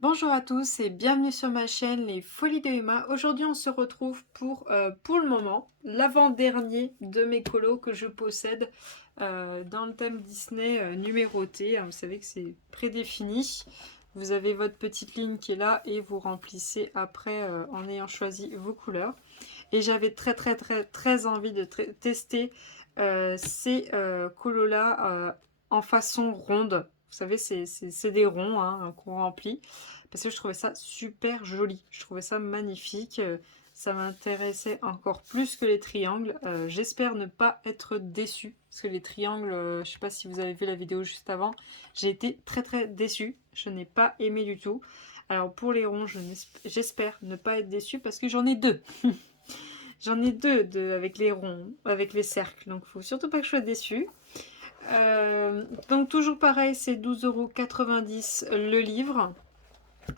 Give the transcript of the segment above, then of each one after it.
Bonjour à tous et bienvenue sur ma chaîne Les Folies de Emma. Aujourd'hui on se retrouve pour le moment, l'avant-dernier de mes colos que je possède dans le thème Disney numéroté. Vous savez que c'est prédéfini. Vous avez votre petite ligne qui est là et vous remplissez après en ayant choisi vos couleurs. Et j'avais très envie de tester ces colos là en façon ronde. Vous savez, c'est des ronds hein, qu'on remplit. Parce que je trouvais ça super joli. Je trouvais ça magnifique. Ça m'intéressait encore plus que les triangles. J'espère ne pas être déçue. Parce que les triangles, je ne sais pas si vous avez vu la vidéo juste avant, j'ai été très déçue. Je n'ai pas aimé du tout. Alors pour les ronds, j'espère ne pas être déçue parce que j'en ai deux. J'en ai deux avec les ronds, avec les cercles. Donc il faut surtout pas que je sois déçue. Donc toujours pareil, c'est 12,90 € le livre.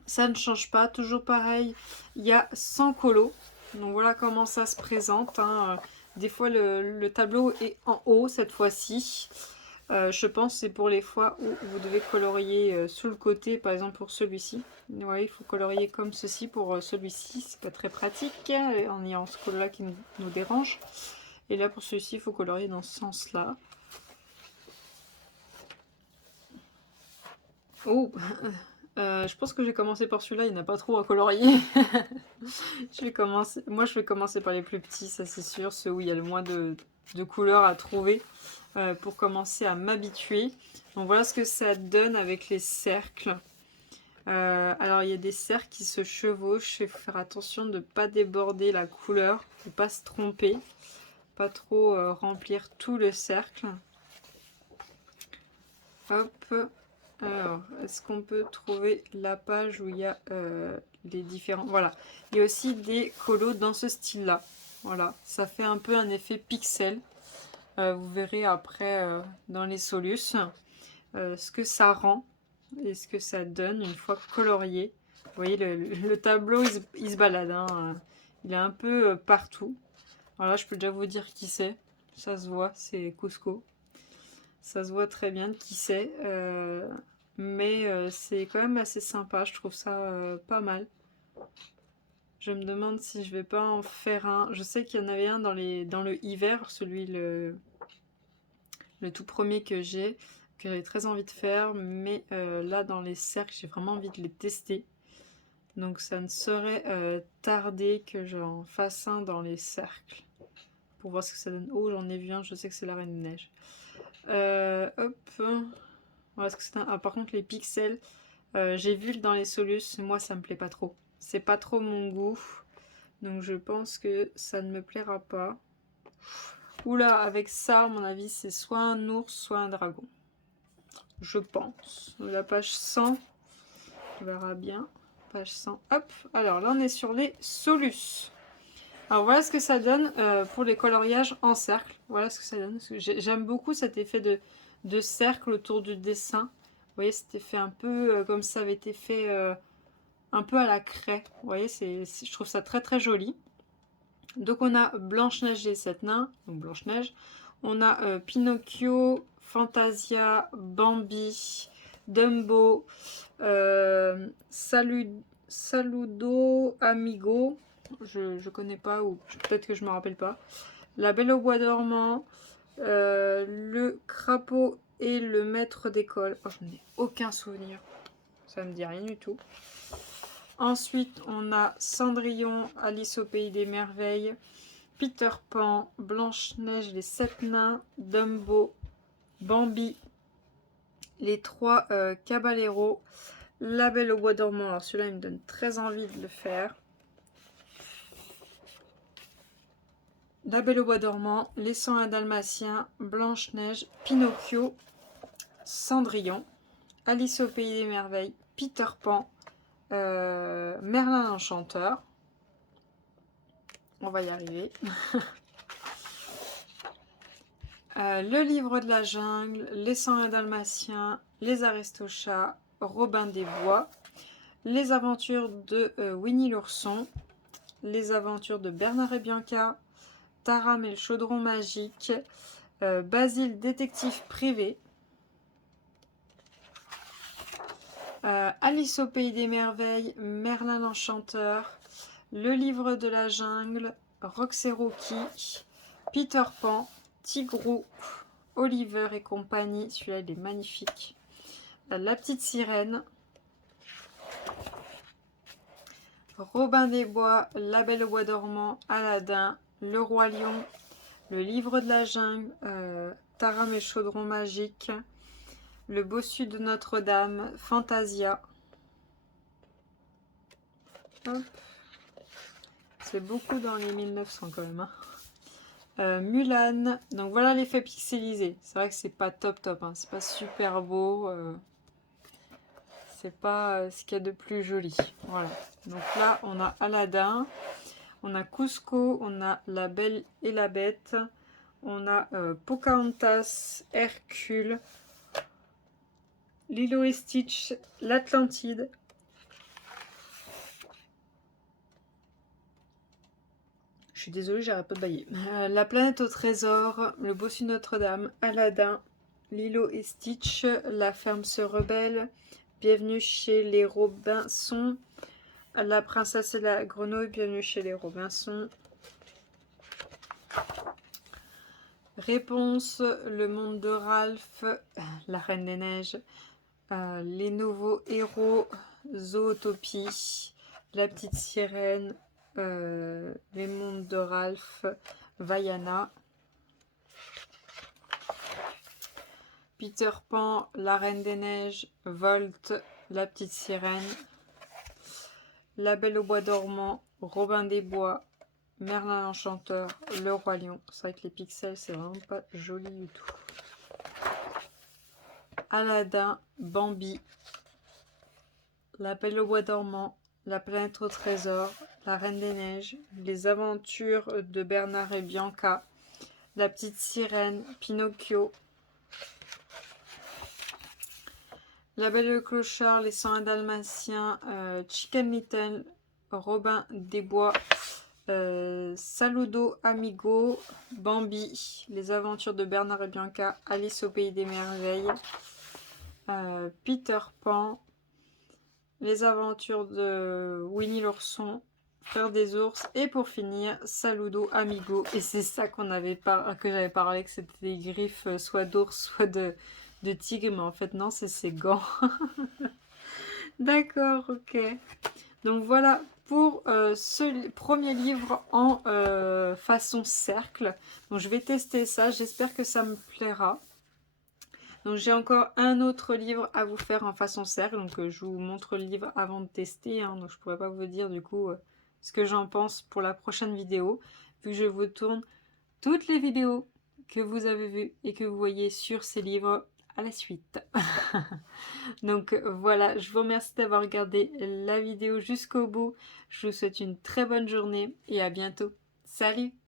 Ça ne change pas, toujours pareil, il y a 100 colos. Donc voilà comment ça se présente. Hein. Des fois le tableau est en haut cette fois-ci. Je pense que c'est pour les fois où vous devez colorier sous le côté, par exemple pour celui-ci. Ouais, il faut colorier comme ceci pour celui-ci, c'est pas très pratique en ayant ce colo là qui nous dérange. Et là pour celui-ci, il faut colorier dans ce sens-là. Oh, je pense que j'ai commencé par celui-là, il n'y en a pas trop à colorier. Moi je vais commencer par les plus petits, ça c'est sûr, ceux où il y a le moins de couleurs à trouver pour commencer à m'habituer. Donc voilà ce que ça donne avec les cercles. Alors il y a des cercles qui se chevauchent, il faut faire attention de ne pas déborder la couleur, de ne pas se tromper, pas trop remplir tout le cercle. Hop. Alors, est-ce qu'on peut trouver la page où il y a les différents... Voilà, il y a aussi des colos dans ce style-là. Voilà, ça fait un peu un effet pixel. Vous verrez après dans les solus ce que ça rend et ce que ça donne une fois colorié. Vous voyez, le tableau, il se balade. Hein. Il est un peu partout. Alors là, je peux déjà vous dire qui c'est. Ça se voit, c'est Cusco. Ça se voit très bien de qui c'est. Mais c'est quand même assez sympa. Je trouve ça pas mal. Je me demande si je vais pas en faire un. Je sais qu'il y en avait un dans le hiver, le tout premier que j'ai très envie de faire. Mais là, dans les cercles, j'ai vraiment envie de les tester. Donc ça ne saurait tarder que j'en fasse un dans les cercles. Pour voir ce que ça donne. Oh, j'en ai vu un, je sais que c'est la Reine des Neiges. Hop. Voilà ce que c'est un... Ah, par contre, les pixels, j'ai vu dans les solus, moi ça me plaît pas trop. C'est pas trop mon goût. Donc je pense que ça ne me plaira pas. Oula, avec ça, à mon avis, c'est soit un ours, soit un dragon. Je pense. La page 100, on verra bien. Page 100, hop. Alors là, on est sur les solus. Alors voilà ce que ça donne pour les coloriages en cercle. Voilà ce que ça donne. J'aime beaucoup cet effet de cercle autour du dessin. Vous voyez cet effet un peu comme ça avait été fait un peu à la craie. Vous voyez, je trouve ça très joli. Donc on a Blanche-Neige et les 7 nains, donc Blanche-Neige. On a Pinocchio, Fantasia, Bambi, Dumbo, Saludo, Amigo. Je connais pas, ou peut-être que je me rappelle pas. La Belle au bois dormant, le crapaud et le maître d'école. Oh, je n'ai aucun souvenir. Ça me dit rien du tout. Ensuite, on a Cendrillon, Alice au pays des merveilles, Peter Pan, Blanche-Neige, les 7 nains, Dumbo, Bambi, les 3 Caballeros, La Belle au bois dormant. Alors celui-là, il me donne très envie de le faire. La Belle au bois dormant, Les 101 Dalmatiens, Blanche-Neige, Pinocchio, Cendrillon, Alice au pays des merveilles, Peter Pan, Merlin l'Enchanteur. On va y arriver. Le livre de la jungle, Les 101 Dalmatiens, Les Aristochats, Robin des Bois, Les aventures de Winnie l'ourson, Les aventures de Bernard et Bianca, Taram et le chaudron magique, Basile détective privé, Alice au pays des merveilles, Merlin l'enchanteur, Le livre de la jungle, Rox et Rookie, Peter Pan, Tigrou, Oliver et compagnie, celui-là il est magnifique, La petite sirène, Robin des Bois, La Belle au bois dormant, Aladdin, Le Roi Lion, Le livre de la jungle, Taram et chaudron magique, Le bossu de Notre-Dame, Fantasia. Hop. C'est beaucoup dans les 1900 quand même. Hein. Mulan. Donc voilà l'effet pixelisé. C'est vrai que c'est pas top top. Hein. C'est pas super beau. C'est pas ce qu'il y a de plus joli. Voilà. Donc là, on a Aladdin. On a Cusco. On a La Belle et la Bête. On a Pocahontas, Hercule, Lilo et Stitch, l'Atlantide. Je suis désolée, j'arrête pas de bailler. La planète au trésor, Le bossu de Notre-Dame, Aladdin, Lilo et Stitch, La ferme se rebelle, Bienvenue chez les Robinson, La princesse et la grenouille, Bienvenue chez les Robinson. Réponse, Le monde de Ralph, La Reine des Neiges, Les nouveaux héros, Zootopie, La petite sirène, Les mondes de Ralph, Vaiana. Peter Pan, La Reine des Neiges, Volt, La petite sirène, La Belle au bois dormant, Robin des Bois, Merlin l'enchanteur, Le Roi Lion. C'est vrai que les pixels, c'est vraiment pas joli du tout. Aladdin, Bambi, La Belle au bois dormant, La planète au trésor, La Reine des Neiges, Les aventures de Bernard et Bianca, La petite sirène, Pinocchio, La Belle et le Clochard, Les 101 Dalmatiens, Chicken Little, Robin des Bois, Saludo Amigo, Bambi, Les aventures de Bernard et Bianca, Alice au pays des merveilles, Peter Pan, Les aventures de Winnie l'ourson, Frère des ours, et pour finir, Saludo Amigo. Et c'est ça que j'avais parlé, que c'était des griffes soit d'ours, soit de tigre, mais en fait non, c'est ses gants. D'accord, ok. Donc voilà pour ce premier livre en façon cercle. Donc je vais tester ça, j'espère que ça me plaira. Donc j'ai encore un autre livre à vous faire en façon cercle. Donc je vous montre le livre avant de tester. Hein, donc je ne pourrais pas vous dire du coup ce que j'en pense pour la prochaine vidéo. Vu que je vous tourne toutes les vidéos que vous avez vues et que vous voyez sur ces livres à la suite. Donc voilà, je vous remercie d'avoir regardé la vidéo jusqu'au bout. Je vous souhaite une très bonne journée et à bientôt. Salut!